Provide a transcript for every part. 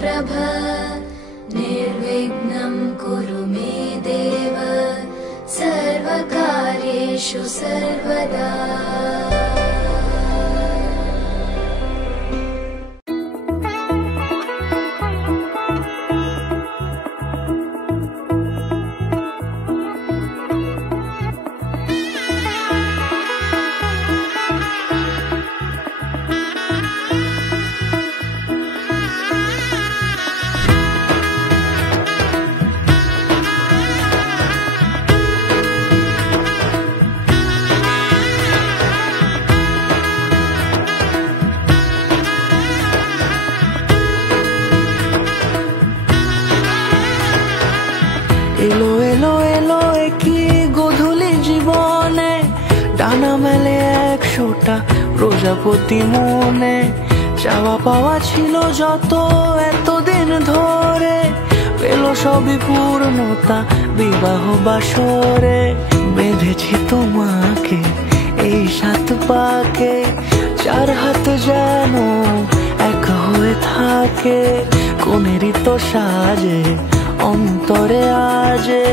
प्रभ निर्विघ्नं कुरु मे देव सर्वकार्येषु सर्वदा। এলো এলো এলো একই গধূলি জীবনে ডানা মেলে 100টা প্রজাপতি মনে। চাওয়া পাওয়া ছিল যত এতদিন ধরে পেল সবই পূর্ণতা বিবাহ বাসরে। বেঁধেছি তোমাকে এই 7 পাকে 4 হাত যেন এক হয়ে থাকে। কোনেরই তো সাজে অন্তরে আজে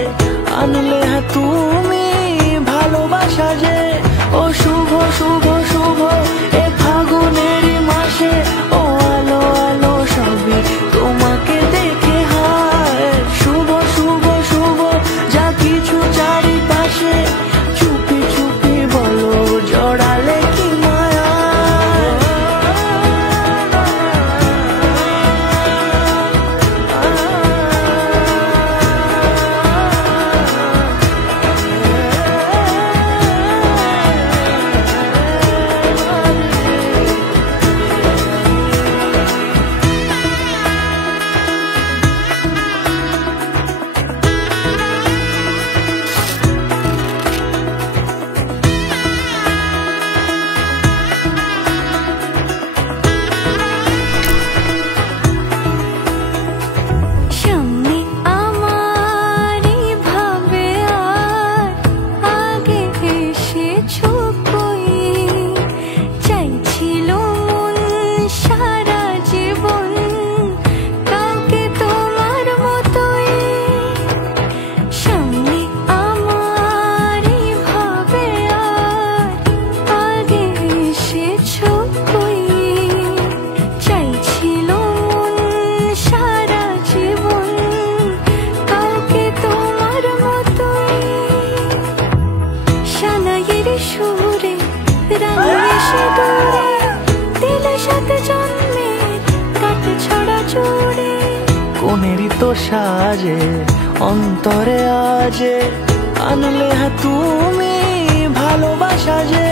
আনলে তুমি ভালোবাসা যে। ও শুভ শুভ শুভ এ ফাগুনেরই মাসে ও আলো আলো সবই তোমাকে দেখে হায়। শুভ শুভ শুভ যা কিছু চারিপাশে চুপি চুপি বলো জড়ালে কি মায়া। কোনেরই তো সাজে অন্তরে আজে আনলে তুমি ভালোবাসা যে।